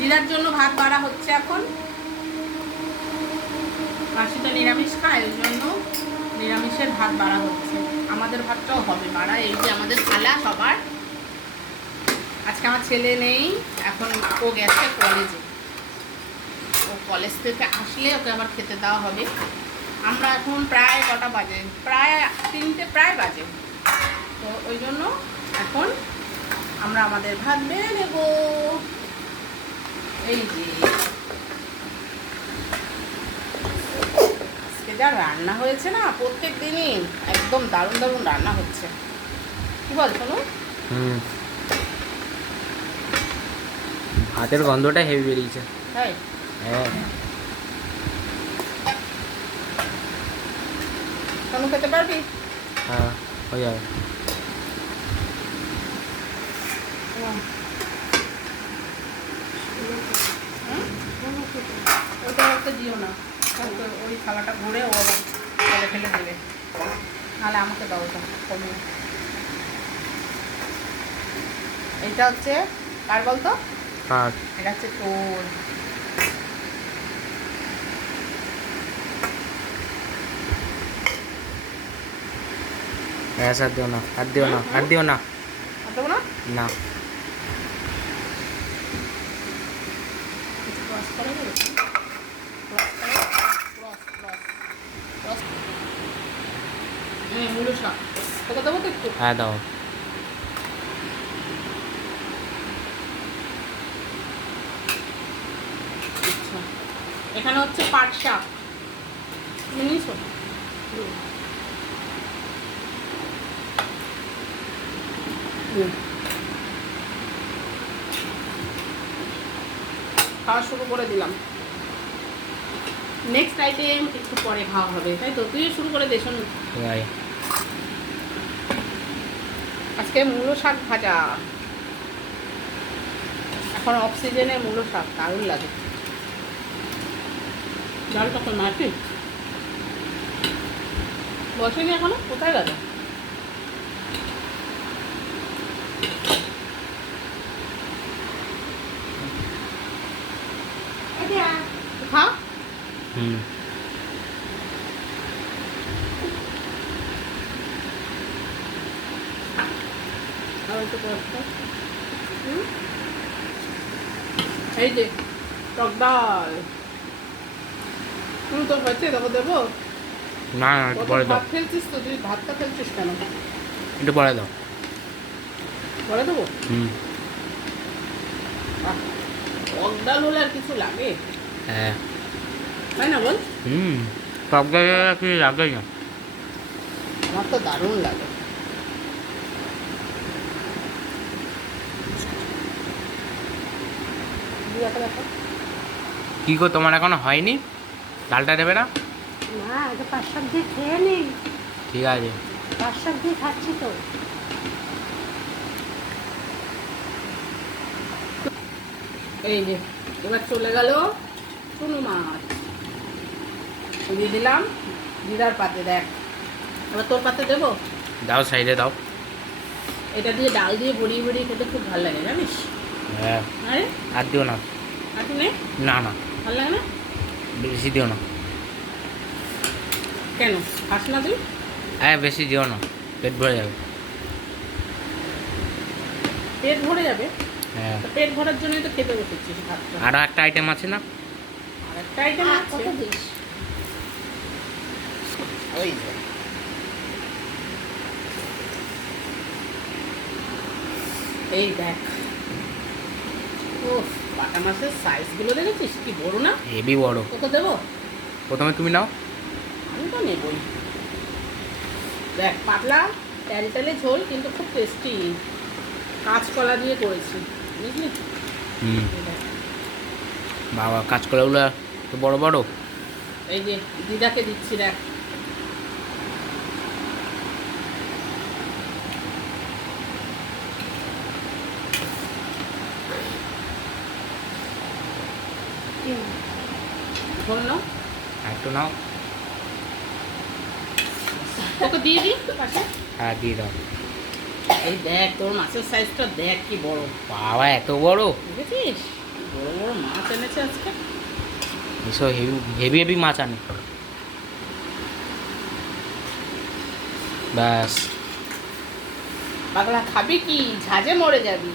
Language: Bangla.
দিদার জন্য ভাত বাড়া হচ্ছে এখন। মাসি তো নিরামিষ খায়, ওই জন্য নিরামিষের ভাত বাড়া হচ্ছে। আমাদের ভাতটাও হবে বাড়া। এই যে আমাদের থালা সবার। আজকে আমার ছেলে নেই, এখন ও গেছে কলেজে। ও কলেজ থেকে আসলে ওকে আবার খেতে দেওয়া হবে। আমরা এখন প্রায় কটা বাজে, প্রায় 3টে প্রায় বাজে। তো ওই জন্য এখন আমরা আমাদের ভাত বেড়ে নেব। এই যে আজকে যা রান্না হয়েছে না, প্রত্যেক দিনই একদম দারুণ দারুণ রান্না হচ্ছে। কি বল শোনো? ভাতের গন্ধটা হেভি বেরিয়েছে। তাই? হ্যাঁ। শোনো, খেতে পারবি? হ্যাঁ, হয়ে যাবে। ওটা ওকে দিও না, ওই থালাটা ঘুরে ও আবার ফেলে ফেলে দেবে। নাহলে আমাকে দাও ওটা কমিয়ে। এইটা হচ্ছে কার বলতো? কার? এটা হচ্ছে তোর। হ্যাঁ, আর দিও না, আর দিও না, আর দিও না। আর দেবো না? না। কিছু ক্রস করে দেবে? ক্রস। হ্যাঁ, মুলো শাক তোকে দেবো তো একটু। হ্যাঁ, দাও। আচ্ছা, এখানে হচ্ছে পাট শাক, তুমি নিয়েছো? খাওয়া শুরু করে দিলাম। নেক্সট আইটেম একটু পরে খাওয়া হবে, তাই তো? তুইও শুরু করে দে শোনো। ভাই, আজকে মূলো শাক ভাজা। এখন অক্সিজেনে মূলো শাক দারুণ লাগে। ডাল তখন মারছি বসেনি এখনো, কোথায় গেল? হ্যাঁ, আর একটু কষ্ট। এই যে টক ডাল, তুমি তো হয়েছে দেবো দেবো। না না, একটু পরে দাও। ভাত ফেলছিস তো, তুই ভাতটা ফেলছিস কেন? একটু পরে দাও। বলে দেবো? হুম। টক ডাল হলে আর কিছু লাগে? হ্যাঁ। তাই না বল? টক ডাল কি লাগে না? আমার তো দারুণ লাগে। কি গো, তোমার এখনো হয়নি? ডালটা দেবে না? না, এটা 5 দিয়ে খেয়ে নিই। ঠিক আছে। 5 দিয়ে খাচ্ছি তো। এই যে এবার চলে গেল চুনো মাছ, দিয়ে দিলাম দিদার পাতে। দেখ, এবার তোর পাতে দেবো। দাও, সাইডে দাও। এটা দিয়ে ডাল দিয়ে ভরিয়ে ভরিয়ে খেতে খুব ভালো লাগে, জানিস? হ্যাঁ। আরে আর দিও না। আর নে, না না, ভালো লাগে না? বেশি দিও না। কেন খাস না তুই? হ্যাঁ, বেশি দিও না, পেট ভরে যাবে। পেট ভরে যাবে? হ্যাঁ। তো পেট ভরার জন্যই তো খেতে বসেছিস ভাতটা। আরও একটা আইটেম আছে না? আর একটা আইটেম আছে। কত দিস? ওই যে এই দেখ, ও বাটা মাছের সাইজগুলো দেখেছিস কি বড় না? হেভি বড়। কত দেবো? প্রথমে তুমি নাও। আমি তো নেবই। দেখ, পাতলা ট্যালট্যালে ঝোল কিন্তু খুব টেস্টি। কাঁচকলা দিয়ে করেছি, বুঝলি? হুম। এই দেখ, বাবা, কাঁচকলাগুলো তো বড় বড়। এই যে দিদাকে দিচ্ছি, দেখ। ঝোল নাও, একটু নাও। তোকে দিয়ে দিই পাশে। হ্যাঁ, দিয়ে দাও। এই দেখ, তোর মাছের সাইজটা দেখ কি বড়। বাবা, এত বড়! দেখেছিস? বড় বড় মাছ এনেছে আজকে। এসব হেভি হেভি হেভি মাছ আনে। ব্যাস পাগলা খাবি কি? ঝাঁজে মরে যাবি।